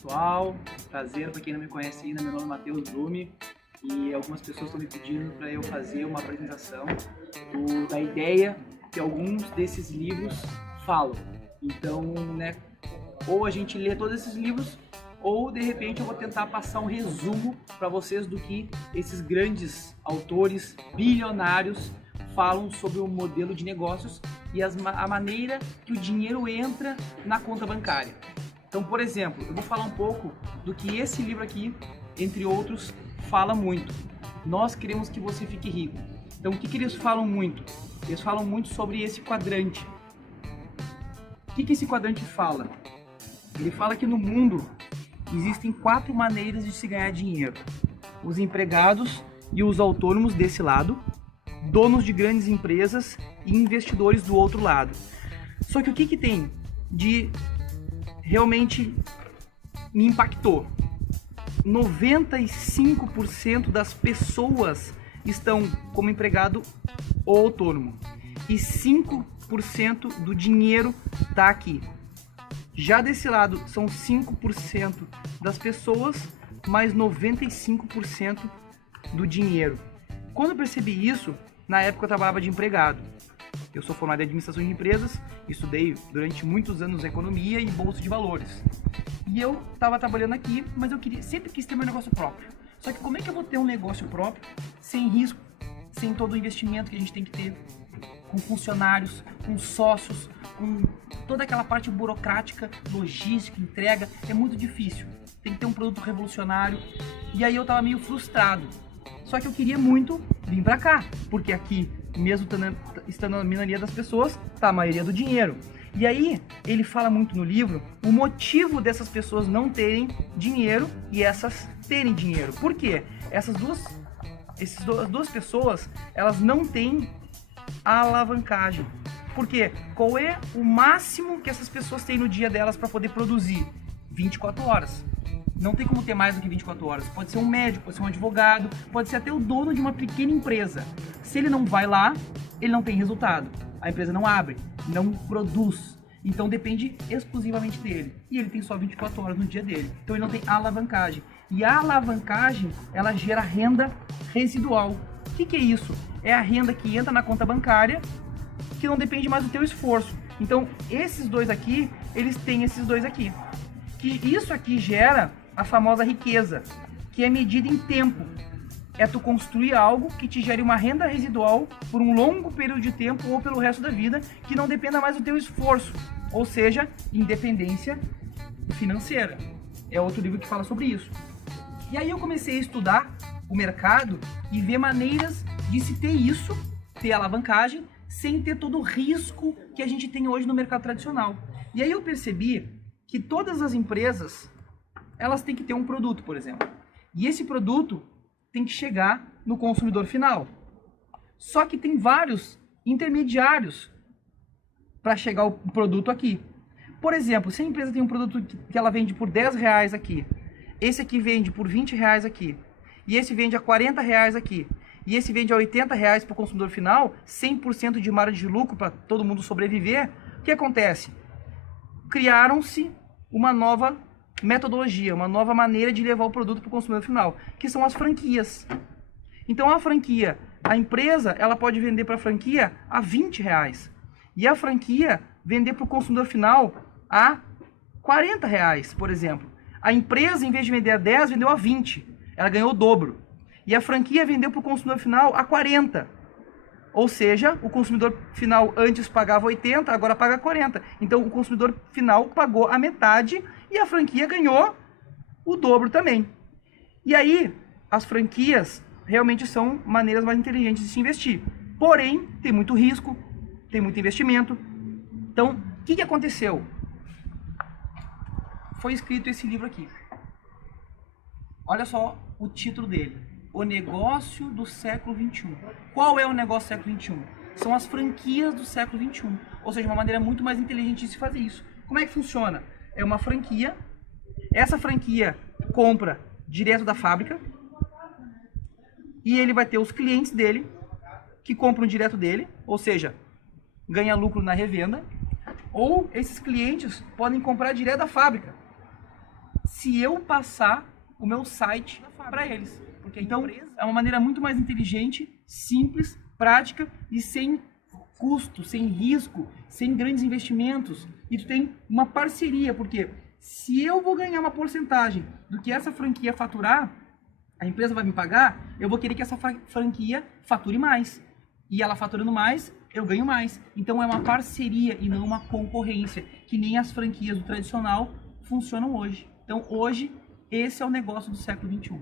Pessoal, prazer, para quem não me conhece ainda, meu nome é Matheus Blume e algumas pessoas estão me pedindo para eu fazer uma apresentação da ideia que alguns desses livros falam. Então, né, ou a gente lê todos esses livros ou de repente eu vou tentar passar um resumo para vocês do que esses grandes autores bilionários falam sobre o modelo de negócios e a maneira que o dinheiro entra na conta bancária. Então, por exemplo, eu vou falar um pouco do que esse livro aqui, entre outros, fala muito. Nós queremos que você fique rico. Então, o que eles falam muito? Eles falam muito sobre esse quadrante. O que esse quadrante fala? Ele fala que no mundo existem 4 maneiras de se ganhar dinheiro. Os empregados e os autônomos desse lado, donos de grandes empresas e investidores do outro lado. Só que o que tem de realmente me impactou? 95% das pessoas estão como empregado ou autônomo e 5% do dinheiro está aqui. Já desse lado são 5% das pessoas, mais 95% do dinheiro. Quando eu percebi isso, na época eu trabalhava de empregado. Eu sou formado em administração de empresas, estudei durante muitos anos economia e bolsa de valores. E eu estava trabalhando aqui, mas eu sempre quis ter meu negócio próprio. Só que como é que eu vou ter um negócio próprio sem risco, sem todo o investimento que a gente tem que ter, com funcionários, com sócios, com toda aquela parte burocrática, logística, entrega? É muito difícil. Tem que ter um produto revolucionário. E aí eu estava meio frustrado. Só que eu queria muito vir para cá, porque aqui, mesmo estando na minoria das pessoas, está a maioria do dinheiro. E aí, ele fala muito no livro o motivo dessas pessoas não terem dinheiro e essas terem dinheiro. Por quê? Essas duas pessoas, elas não têm alavancagem. Por quê? Qual é o máximo que essas pessoas têm no dia delas para poder produzir? 24 horas. Não tem como ter mais do que 24 horas. Pode ser um médico, pode ser um advogado, pode ser até o dono de uma pequena empresa. Se ele não vai lá, ele não tem resultado. A empresa não abre, não produz. Então depende exclusivamente dele. E ele tem só 24 horas no dia dele. Então ele não tem alavancagem. E a alavancagem, ela gera renda residual. O que é isso? É a renda que entra na conta bancária, que não depende mais do teu esforço. Então esses dois aqui, eles têm esses dois aqui. Que isso aqui gera a famosa riqueza, que é medida em tempo. É tu construir algo que te gere uma renda residual por um longo período de tempo ou pelo resto da vida, que não dependa mais do teu esforço, ou seja, independência financeira. É outro livro que fala sobre isso. E aí eu comecei a estudar o mercado e ver maneiras de se ter isso, ter alavancagem, sem ter todo o risco que a gente tem hoje no mercado tradicional. E aí eu percebi que todas as empresas, elas têm que ter um produto, por exemplo. E esse produto tem que chegar no consumidor final. Só que tem vários intermediários para chegar o produto aqui. Por exemplo, se a empresa tem um produto que ela vende por 10 reais aqui, esse aqui vende por 20 reais aqui, e esse vende a 40 reais aqui, e esse vende a 80 reais para o consumidor final, 100% de margem de lucro para todo mundo sobreviver, o que acontece? Criaram-se uma nova metodologia, uma nova maneira de levar o produto para o consumidor final, que são as franquias. Então a franquia, a empresa, ela pode vender para a franquia a 20 reais. E a franquia vender para o consumidor final a 40 reais, por exemplo. A empresa, em vez de vender a 10, vendeu a 20. Ela ganhou o dobro. E a franquia vendeu para o consumidor final a 40. Ou seja, o consumidor final antes pagava 80, agora paga 40. Então o consumidor final pagou a metade e a franquia ganhou o dobro também. E aí, as franquias realmente são maneiras mais inteligentes de se investir. Porém, tem muito risco, tem muito investimento. Então, o que aconteceu? Foi escrito esse livro aqui. Olha só o título dele. O negócio do século XXI. Qual é o negócio do século XXI? São as franquias do século XXI. Ou seja, uma maneira muito mais inteligente de se fazer isso. Como é que funciona? É uma franquia. Essa franquia compra direto da fábrica. E ele vai ter os clientes dele, que compram direto dele. Ou seja, ganha lucro na revenda. Ou esses clientes podem comprar direto da fábrica. se eu passar o meu site para eles. Então, é uma maneira muito mais inteligente, simples, prática e sem custo, sem risco, sem grandes investimentos. E tu tem uma parceria, porque se eu vou ganhar uma porcentagem do que essa franquia faturar, a empresa vai me pagar, eu vou querer que essa franquia fature mais. E ela faturando mais, eu ganho mais. Então é uma parceria e não uma concorrência, que nem as franquias do tradicional funcionam hoje. Então hoje, esse é o negócio do século XXI.